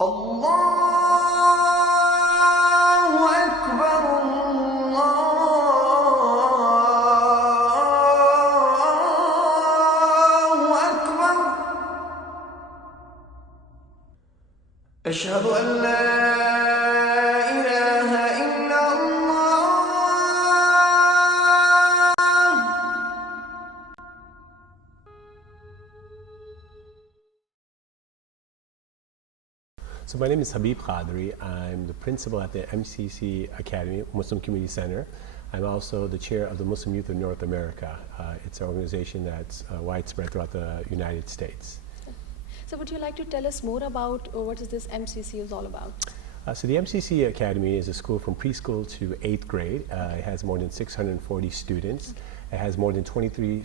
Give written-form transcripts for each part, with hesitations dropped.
الله أكبر الله أكبر أشهد أن لا إله إلا الله. So my name is Habeeb Quadri. I'm the principal at the MCC Academy, Muslim Community Center. I'm also the chair of the Muslim Youth of North America. It's an organization that's widespread throughout the United States. So would you like to tell us more about what is this MCC is all about? So the MCC Academy is a school from preschool to 8th grade. It has more than 640 students. It has more than 23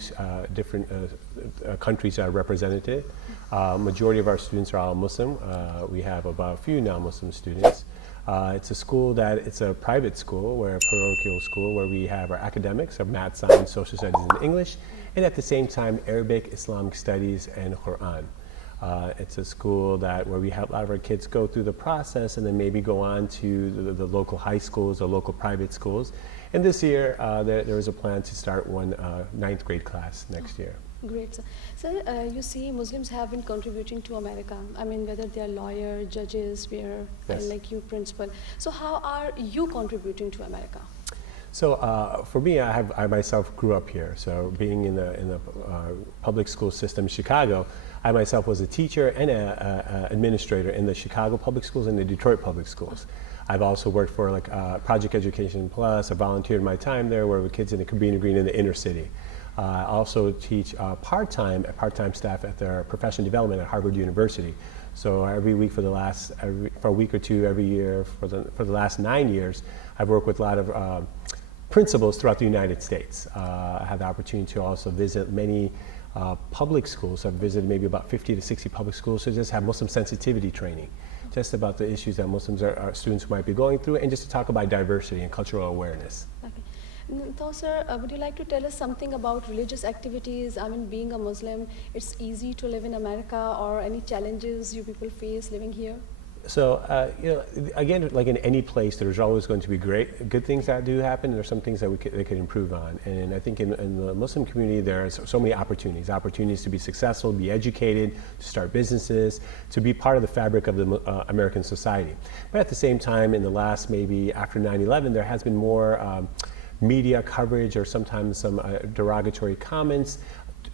different countries that are represented. Majority of our students are all Muslim. We have about a few non-Muslim students. It's a school it's a private school, a parochial school, where we have our academics of math, science, social studies, and English, and at the same time Arabic, Islamic studies, and Quran. It's a school where we help a lot of our kids go through the process and then maybe go on to the local high schools or local private schools. And this year, there is a plan to start one 9th grade class next year. Great. So you see Muslims have been contributing to America. I mean, whether they are lawyers, judges, like you principal. So how are you contributing to America? So for me, I myself grew up here. So being in the public school system in Chicago, I myself was a teacher and an administrator in the Chicago public schools and the Detroit public schools. I've also worked for Project Education Plus. I volunteered my time there, where with kids in the Cabrini Green in the inner city. I also teach part-time staff at their professional development at Harvard University. So every week for a week or two every year for the last 9 years, I've worked with a lot of principals throughout the United States. I had the opportunity to also visit many public schools. I've visited maybe about 50 to 60 public schools to just have Muslim sensitivity training, just about the issues that Muslims students might be going through, and just to talk about diversity and cultural awareness. Okay. So, sir, would you like to tell us something about religious activities? I mean, being a Muslim, it's easy to live in America, or any challenges you people face living here? So, again, like in any place, there's always going to be good things that do happen, and there's some things that they could improve on. And I think in the Muslim community, there are so many opportunities to be successful, be educated, to start businesses, to be part of the fabric of the American society. But at the same time, in the last, maybe after 9/11, there has been more media coverage, or sometimes some derogatory comments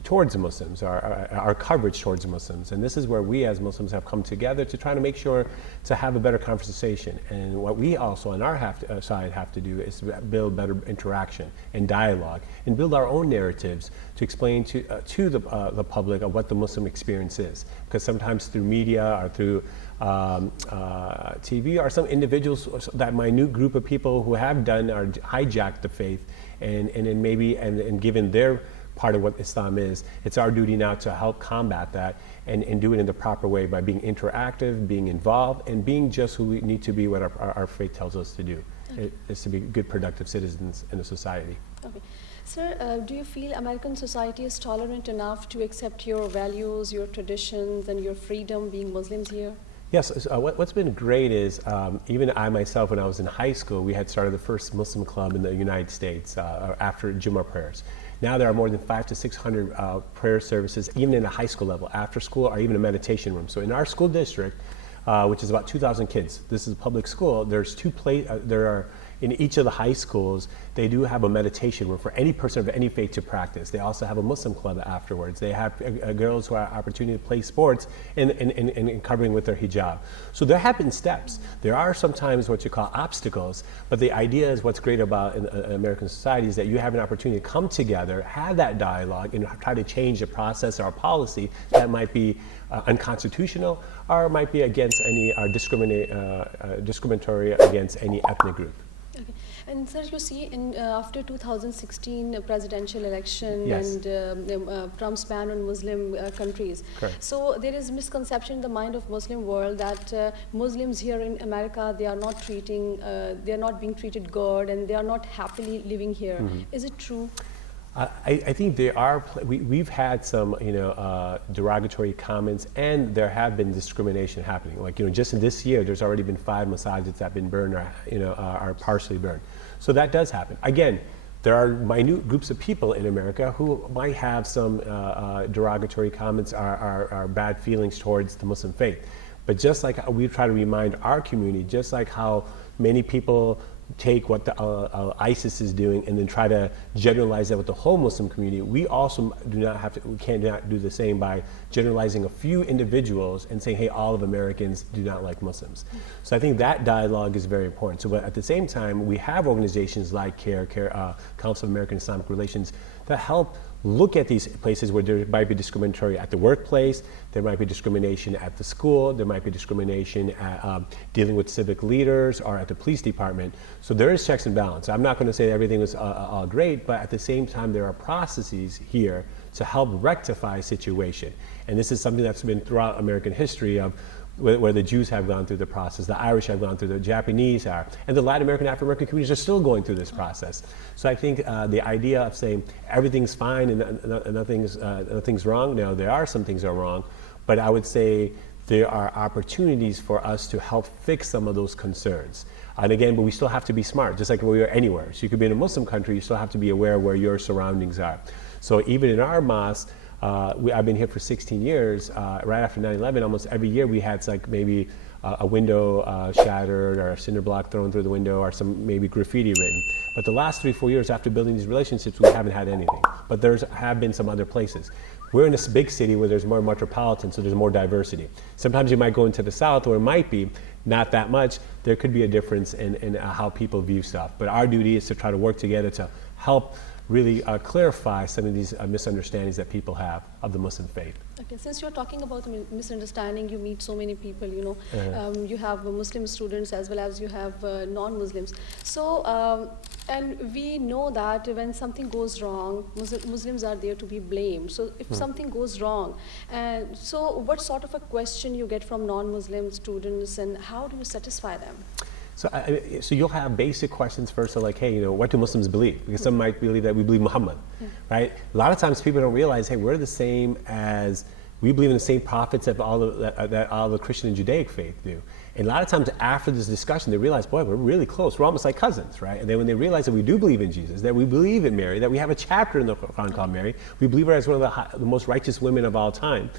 towards Muslims, our coverage towards Muslims. And this is where we as Muslims have come together to try to make sure to have a better conversation. And what we also on our side have to do is to build better interaction and dialogue, and build our own narratives to explain to the public of what the Muslim experience is. Because sometimes through media or through TV, are some individuals, that minute group of people who have hijacked the faith and given their part of what Islam is. It's our duty now to help combat that and do it in the proper way by being interactive, being involved, and being just who we need to be, what our faith tells us to do. Okay. It is to be good, productive citizens in a society. Okay. Sir, do you feel American society is tolerant enough to accept your values, your traditions, and your freedom being Muslims here? Yes, what's been great is even I myself, when I was in high school, we had started the first Muslim club in the United States after Jummah prayers. Now there are more than 500 to 600 prayer services, even in the high school level, after school, or even a meditation room. So in our school district, which is about 2,000 kids, this is a public school, in each of the high schools, they do have a meditation room for any person of any faith to practice. They also have a Muslim club afterwards. They have girls who have opportunity to play sports and covering with their hijab. So there have been steps. There are sometimes what you call obstacles, but the idea is, what's great about American society is that you have an opportunity to come together, have that dialogue, and try to change a process or a policy that might be unconstitutional, or might be against any discriminatory against any ethnic group. Okay. And sir, you see, after 2016 presidential election, yes, and Trump's ban on Muslim countries. Correct. So there is misconception in the mind of Muslim world that Muslims here in America, they are not being treated good, and they are not happily living here. Mm-hmm. Is it true? I think there are, we've had some, derogatory comments, and there have been discrimination happening. Like, just in this year, there's already been 5 masajids that have been burned or, are partially burned. So that does happen. Again, there are minute groups of people in America who might have some derogatory comments or bad feelings towards the Muslim faith. But just like we try to remind our community, just like how many people take what the ISIS is doing and then try to generalize that with the whole Muslim community, we also we cannot do the same by generalizing a few individuals and saying, hey, all of Americans do not like Muslims. So I think that dialogue is very important. So, but at the same time, we have organizations like Council of American Islamic Relations that help look at these places where there might be discriminatory at the workplace, there might be discrimination at the school, there might be discrimination at dealing with civic leaders or at the police department. So there is checks and balance. I'm not going to say everything is all great, but at the same time there are processes here to help rectify a situation. And this is something that's been throughout American history of where the Jews have gone through the process, the Irish have gone through, the Japanese are, and the Latin American, African American communities are still going through this process. So I think the idea of saying everything's fine and nothing's wrong, now there are some things that are wrong, but I would say there are opportunities for us to help fix some of those concerns. And again, but we still have to be smart, just like we are anywhere. So you could be in a Muslim country, you still have to be aware where your surroundings are. So even in our mosque, I've been here for 16 years. Right after 9/11, almost every year we had like maybe a window shattered or a cinder block thrown through the window or some maybe graffiti written. But the last 3-4 years after building these relationships, we haven't had anything. But there have been some other places. We're in this big city where there's more metropolitan, so there's more diversity. Sometimes you might go into the south where it might be not that much. There could be a difference in how people view stuff. But our duty is to try to work together to help really clarify some of these misunderstandings that people have of the Muslim faith. Okay, since you're talking about misunderstanding, you meet so many people, you have Muslim students as well as you have non-Muslims. So, and we know that when something goes wrong, Muslims are there to be blamed. So if something goes wrong, and so what sort of a question you get from non-Muslim students and how do you satisfy them? So you'll have basic questions first, so like, hey, what do Muslims believe? Because some might believe that we believe Muhammad, right? A lot of times people don't realize, hey, we're the same as, we believe in the same prophets that all the Christian and Judaic faith do. And a lot of times after this discussion, they realize, boy, we're really close. We're almost like cousins, right? And then when they realize that we do believe in Jesus, that we believe in Mary, that we have a chapter in the Quran called Mary, we believe her as one of the most righteous women of all time.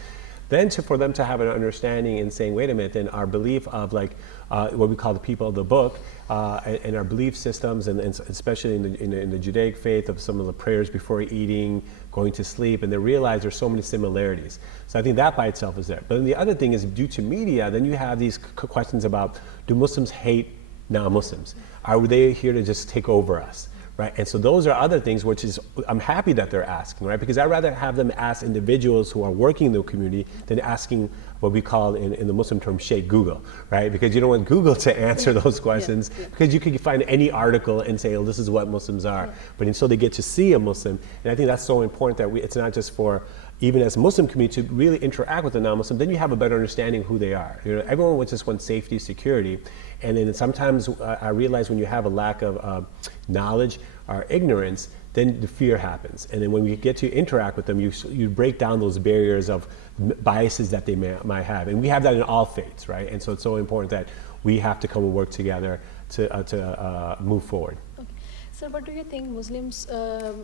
Then for them to have an understanding and saying, wait a minute, then our belief of like what we call the people of the book and our belief systems, and especially in the Judaic faith of some of the prayers before eating, going to sleep, and they realize there's so many similarities. So I think that by itself is there. But then the other thing is, due to media, then you have these questions about, do Muslims hate non-Muslims? Are they here to just take over us? Right? And so those are other things which is, I'm happy that they're asking, right? Because I'd rather have them ask individuals who are working in the community than asking what we call in the Muslim term, shake Google, right? Because you don't want Google to answer those questions, because you could find any article and say, oh, this is what Muslims are. But until they get to see a Muslim, and I think that's so important that it's not just for, even as Muslim community, to really interact with the non-Muslim, then you have a better understanding of who they are. Everyone just wants safety, security, and then sometimes I realize when you have a lack of knowledge or ignorance, then the fear happens. And then when you get to interact with them, you break down those barriers of biases that they might have. And we have that in all faiths, right? And so it's so important that we have to come and work together to move forward. Okay. Sir, what do you think Muslims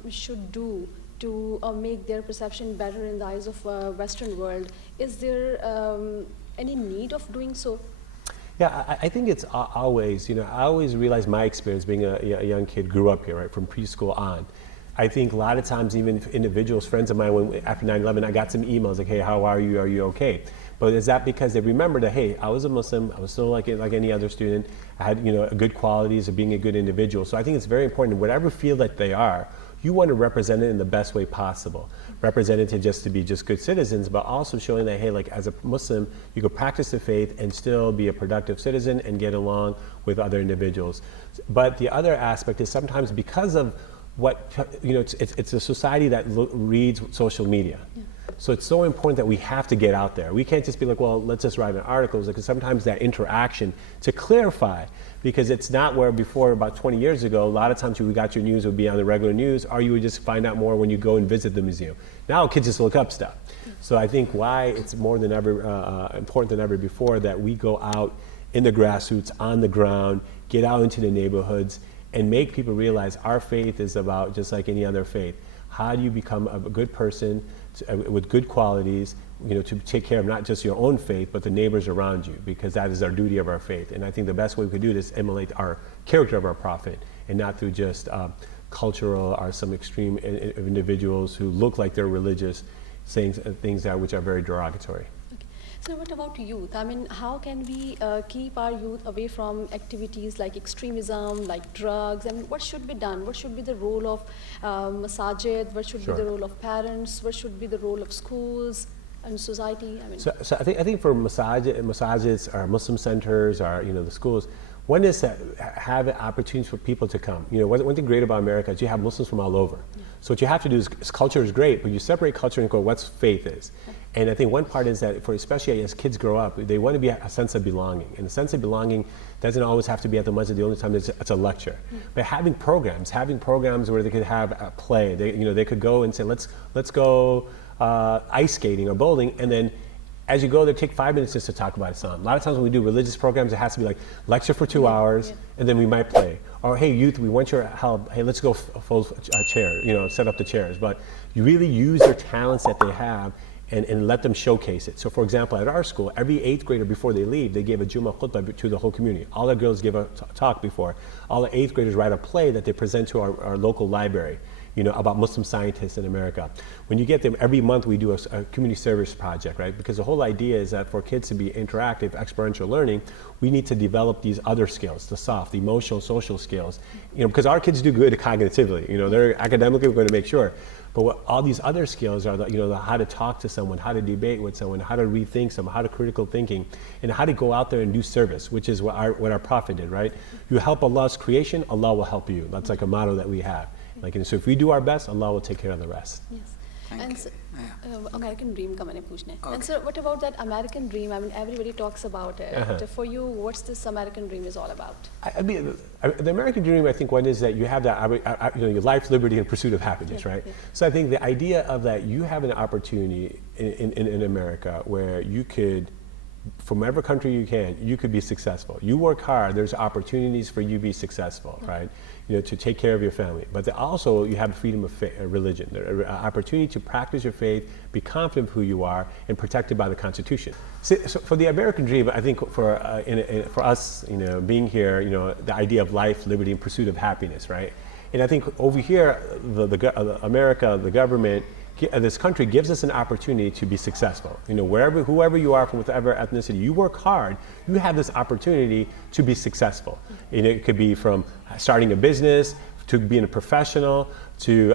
should do to make their perception better in the eyes of Western world? Is there any need of doing so? Yeah, I think it's always, I always realize my experience being a young kid, grew up here, right, from preschool on. I think a lot of times even individuals, friends of mine, after 9/11, I got some emails like, hey, how are you? Are you okay? But is that because they remember that, hey, I was a Muslim, I was still like any other student, I had good qualities of being a good individual. So I think it's very important, whatever field that they are, you want to represent it in the best way possible. Represent it to be just good citizens, but also showing that, hey, like as a Muslim, you could practice the faith and still be a productive citizen and get along with other individuals. But the other aspect is sometimes because of what, it's a society that reads social media. So it's so important that we have to get out there. We can't just be like, well, let's just write an article. Because sometimes that interaction to clarify, because it's not where before, about 20 years ago, a lot of times we got your news would be on the regular news, or you would just find out more when you go and visit the museum. Now kids just look up stuff. So I think why it's more than ever important than ever before that we go out in the grassroots, on the ground, get out into the neighborhoods, and make people realize our faith is about just like any other faith. How do you become a good person with good qualities, to take care of not just your own faith, but the neighbors around you, because that is our duty of our faith. And I think the best way we could do this is emulate our character of our prophet, and not through just cultural or some extreme individuals who look like they're religious, saying things which are very derogatory. So what about youth? I mean, how can we keep our youth away from activities like extremism, like drugs? I mean, what should be done? What should be the role of masajid? What should be the role of parents? What should be the role of schools and society? I mean, so I think for masajids or Muslim centers or the schools, one is to have opportunities for people to come. One thing great about America is you have Muslims from all over. Yeah. So what you have to do is culture is great, but you separate culture and go what faith is. Okay. And I think one part is that especially as kids grow up, they want to be a sense of belonging. And the sense of belonging doesn't always have to be at the masjid. The only time it's a lecture. But having programs where they could have a play. They could go and say, let's go ice skating or bowling, and then as you go there, take 5 minutes just to talk about Islam. A lot of times when we do religious programs, it has to be like lecture for 2 hours, and then we might play. Or hey, youth, we want your help. Hey, let's go fold a chair, set up the chairs. But you really use their talents that they have and let them showcase it. So for example, at our school, every 8th grader before they leave, they gave a Jummah khutbah to the whole community. All the girls give a talk before. All the 8th graders write a play that they present to our local library. About Muslim scientists in America. When you get them, every month we do a community service project, right? Because the whole idea is that for kids to be interactive, experiential learning, we need to develop these other skills, the soft, the emotional, social skills. Because our kids do good cognitively. They're academically, we're going to make sure. But what all these other skills are, how to talk to someone, how to debate with someone, how to rethink someone, how to critical thinking, and how to go out there and do service, which is what our prophet did, right? You help Allah's creation, Allah will help you. That's like a motto that we have. So if we do our best, Allah will take care of the rest. Yes. And so, American dream ka maine puchna hai. And so what about that American dream? I mean, everybody talks about it. For you, what's this American dream is all about? I mean, the American dream, I think one is that you have that, your life, liberty, and pursuit of happiness, right? Yeah. So I think the idea of that you have an opportunity in America where you could, from whatever country you could be successful. You work hard, there's opportunities for you to be successful, right? To take care of your family. But also you have freedom of religion, the opportunity to practice your faith, be confident of who you are, and protected by the Constitution. So for the American dream, I think for us, being here, the idea of life, liberty, and pursuit of happiness, right? And I think over here, America, the government, this country gives us an opportunity to be successful. Whoever you are, from whatever ethnicity, you work hard, you have this opportunity to be successful. It could be from starting a business, to being a professional, to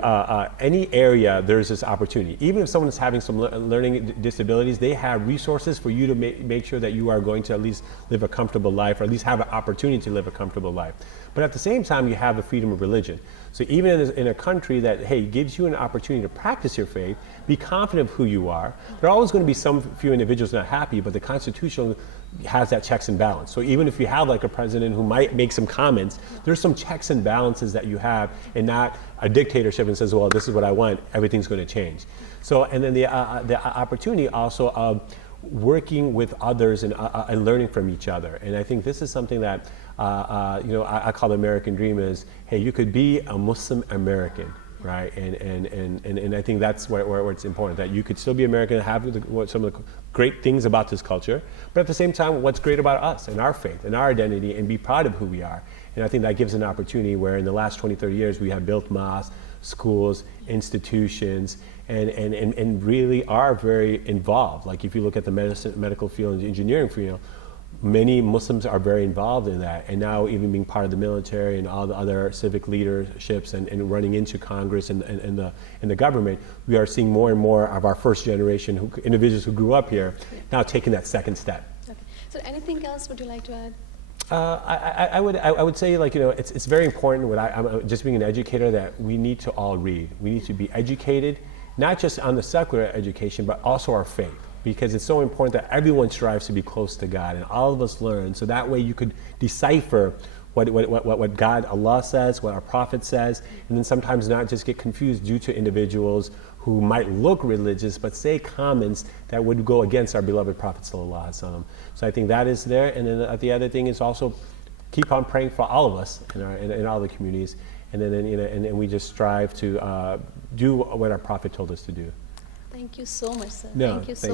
any area, there's this opportunity. Even if someone is having some learning disabilities, they have resources for you to make sure that you are going to at least live a comfortable life, or at least have an opportunity to live a comfortable life. But at the same time, you have the freedom of religion. So even in a country that, hey, gives you an opportunity to practice your faith, be confident of who you are. There are always going to be some few individuals not happy, but the Constitution has that checks and balance. So even if you have like a president who might make some comments, there's some checks and balances that you have, and not a dictatorship and says, well, this is what I want, everything's going to change. So, and then the opportunity also of working with others and learning from each other. And I think this is something that I call the American dream is, hey, you could be a Muslim American, right? And I think that's where it's important, that you could still be American and have some of the great things about this culture, but at the same time, what's great about us and our faith and our identity, and be proud of who we are. And I think that gives an opportunity where in the last 20, 30 years, we have built mosques, schools, institutions, and really are very involved. Like if you look at the medical field and the engineering field, many Muslims are very involved in that, and now even being part of the military and all the other civic leaderships and running into Congress and the government, we are seeing more and more of our first generation individuals who grew up here now taking that second step. Okay. So anything else would you like to add? I would say, like, it's very important, I'm just being an educator, that we need to all read. We need to be educated, not just on the secular education, but also our faith. Because it's so important that everyone strives to be close to God and all of us learn. So that way you could decipher what God, Allah says, what our Prophet says, and then sometimes not just get confused due to individuals who might look religious but say comments that would go against our beloved Prophet Sallallahu Alaihi Wasallam. So I think that is there. And then the other thing is also keep on praying for all of us in all the communities. And then and we just strive to do what our Prophet told us to do. Thank you so much, sir. No, Thank you so